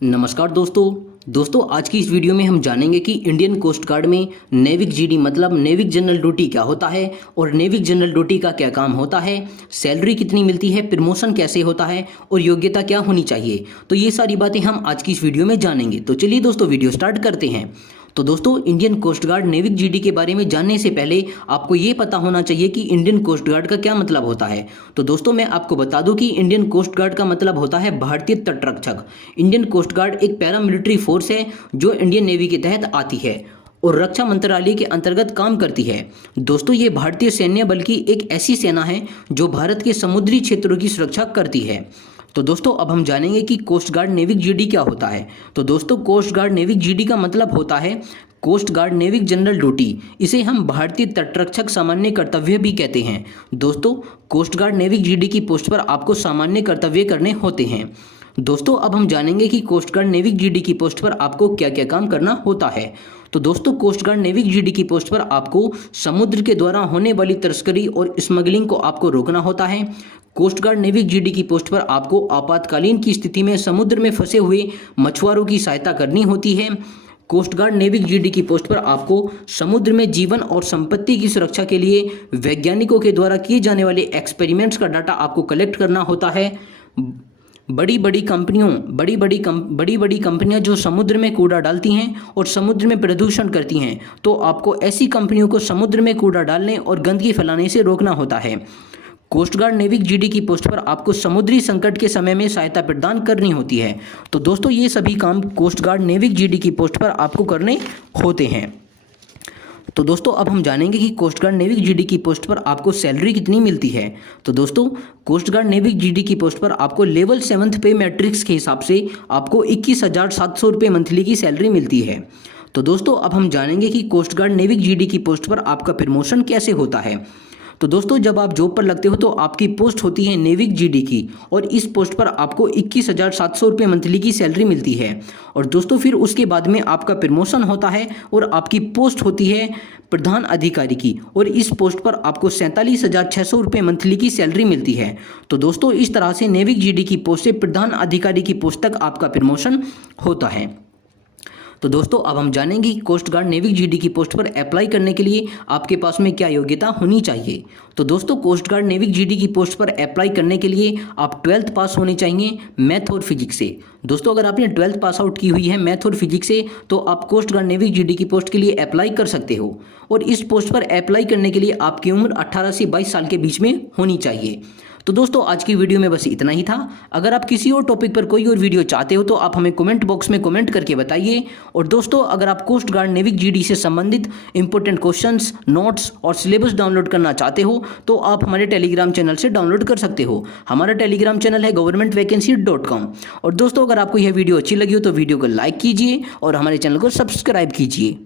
नमस्कार दोस्तों आज की इस वीडियो में हम जानेंगे कि इंडियन कोस्ट गार्ड में नेविक जीडी मतलब नेविक जनरल ड्यूटी क्या होता है और नेविक जनरल ड्यूटी का क्या काम होता है, सैलरी कितनी मिलती है, प्रमोशन कैसे होता है और योग्यता क्या होनी चाहिए। तो ये सारी बातें हम आज की इस वीडियो में जानेंगे। तो चलिए दोस्तों वीडियो स्टार्ट करते हैं। तो दोस्तों इंडियन कोस्ट गार्ड नेविक जीडी के बारे में जानने से पहले आपको ये पता होना चाहिए कि इंडियन कोस्ट गार्ड का क्या मतलब होता है। तो दोस्तों मैं आपको बता दूं कि इंडियन कोस्ट गार्ड का मतलब होता है भारतीय तटरक्षक। इंडियन कोस्ट गार्ड एक पैरामिलिट्री फोर्स है जो इंडियन नेवी के तहत आती है और रक्षा मंत्रालय के अंतर्गत काम करती है। दोस्तों ये भारतीय सैन्य बल की एक ऐसी सेना है जो भारत के समुद्री क्षेत्रों की सुरक्षा करती है। तो दोस्तों अब हम जानेंगे कि कोस्ट गार्ड नेविक जीडी क्या होता है। तो दोस्तों कोस्ट गार्ड नेविक जीडी का मतलब होता है कोस्ट गार्ड नेविक जनरल ड्यूटी। इसे हम भारतीय तटरक्षक सामान्य कर्तव्य भी कहते हैं। दोस्तों कोस्ट गार्ड नेविक जीडी की पोस्ट पर आपको सामान्य कर्तव्य करने होते हैं। दोस्तों अब हम जानेंगे कि कोस्ट गार्ड नेविक जीडी की पोस्ट पर आपको क्या क्या काम करना होता है। तो दोस्तों कोस्ट गार्ड नेविक जीडी की पोस्ट पर आपको समुद्र के द्वारा होने वाली तस्करी और स्मगलिंग को आपको रोकना होता है। कोस्ट गार्ड नेविक जीडी की पोस्ट पर आपको आपातकालीन की स्थिति में समुद्र में फंसे हुए मछुआरों की सहायता करनी होती है। कोस्ट गार्ड नेविक जीडी की पोस्ट पर आपको समुद्र में जीवन और संपत्ति की सुरक्षा के लिए वैज्ञानिकों के द्वारा किए जाने वाले एक्सपेरिमेंट्स का डाटा आपको कलेक्ट करना होता है। बड़ी बड़ी कंपनियां जो समुद्र में कूड़ा डालती हैं और समुद्र में प्रदूषण करती हैं, तो आपको ऐसी कंपनियों को समुद्र में कूड़ा डालने और गंदगी फैलाने से रोकना होता है। कोस्ट गार्ड नेविक जीडी की पोस्ट पर आपको समुद्री संकट के समय में सहायता प्रदान करनी होती है। तो दोस्तों ये सभी काम कोस्ट गार्ड नेविक जीडी की पोस्ट पर आपको करने होते हैं। तो दोस्तों अब हम जानेंगे कि कोस्ट गार्ड नेविक जीडी की पोस्ट पर आपको सैलरी कितनी मिलती है। तो दोस्तों कोस्ट गार्ड नेविक जीडी की पोस्ट पर आपको लेवल 7th पे मैट्रिक्स के हिसाब से आपको 21,700 रुपये मंथली की सैलरी मिलती है। तो दोस्तों अब हम जानेंगे कि कोस्ट गार्ड नेविक जीडी की पोस्ट पर आपका प्रमोशन कैसे होता है। तो दोस्तों जब आप जॉब पर लगते हो तो आपकी पोस्ट होती है नेविक जीडी की और इस पोस्ट पर आपको 21,700 रुपये मंथली की सैलरी मिलती है। और दोस्तों फिर उसके बाद में आपका प्रमोशन होता है और आपकी पोस्ट होती है प्रधान अधिकारी की और इस पोस्ट पर आपको 47,600 रुपये मंथली की सैलरी मिलती है। तो दोस्तों इस तरह से नेविक जीडी की पोस्ट से प्रधान अधिकारी की पोस्ट तक आपका प्रमोशन होता है। तो दोस्तों अब हम जानेंगे कि कोस्ट गार्ड नेविक जीडी की पोस्ट पर अप्लाई करने के लिए आपके पास में क्या योग्यता होनी चाहिए। तो दोस्तों कोस्ट गार्ड नेविक जीडी की पोस्ट पर अप्लाई करने के लिए आप 12th पास होने चाहिए मैथ और फिजिक्स से। दोस्तों अगर आपने 12th पास आउट की हुई है मैथ और फिजिक्स से तो आप कोस्ट गार्ड नेविक जीडी की पोस्ट के लिए अप्लाई कर सकते हो। और इस पोस्ट पर अप्लाई करने के लिए आपकी उम्र 18 से 22 साल के बीच में होनी चाहिए। तो दोस्तों आज की वीडियो में बस इतना ही था। अगर आप किसी और टॉपिक पर कोई और वीडियो चाहते हो तो आप हमें कमेंट बॉक्स में कमेंट करके बताइए। और दोस्तों अगर आप कोस्ट गार्ड नेविक जीडी से संबंधित इंपॉर्टेंट क्वेश्चंस, नोट्स और सिलेबस डाउनलोड करना चाहते हो तो आप हमारे टेलीग्राम चैनल से डाउनलोड कर सकते हो। हमारा टेलीग्राम चैनल है governmentvacancy.com। और दोस्तों अगर आपको यह वीडियो अच्छी लगी हो तो वीडियो को लाइक कीजिए और हमारे चैनल को सब्सक्राइब कीजिए।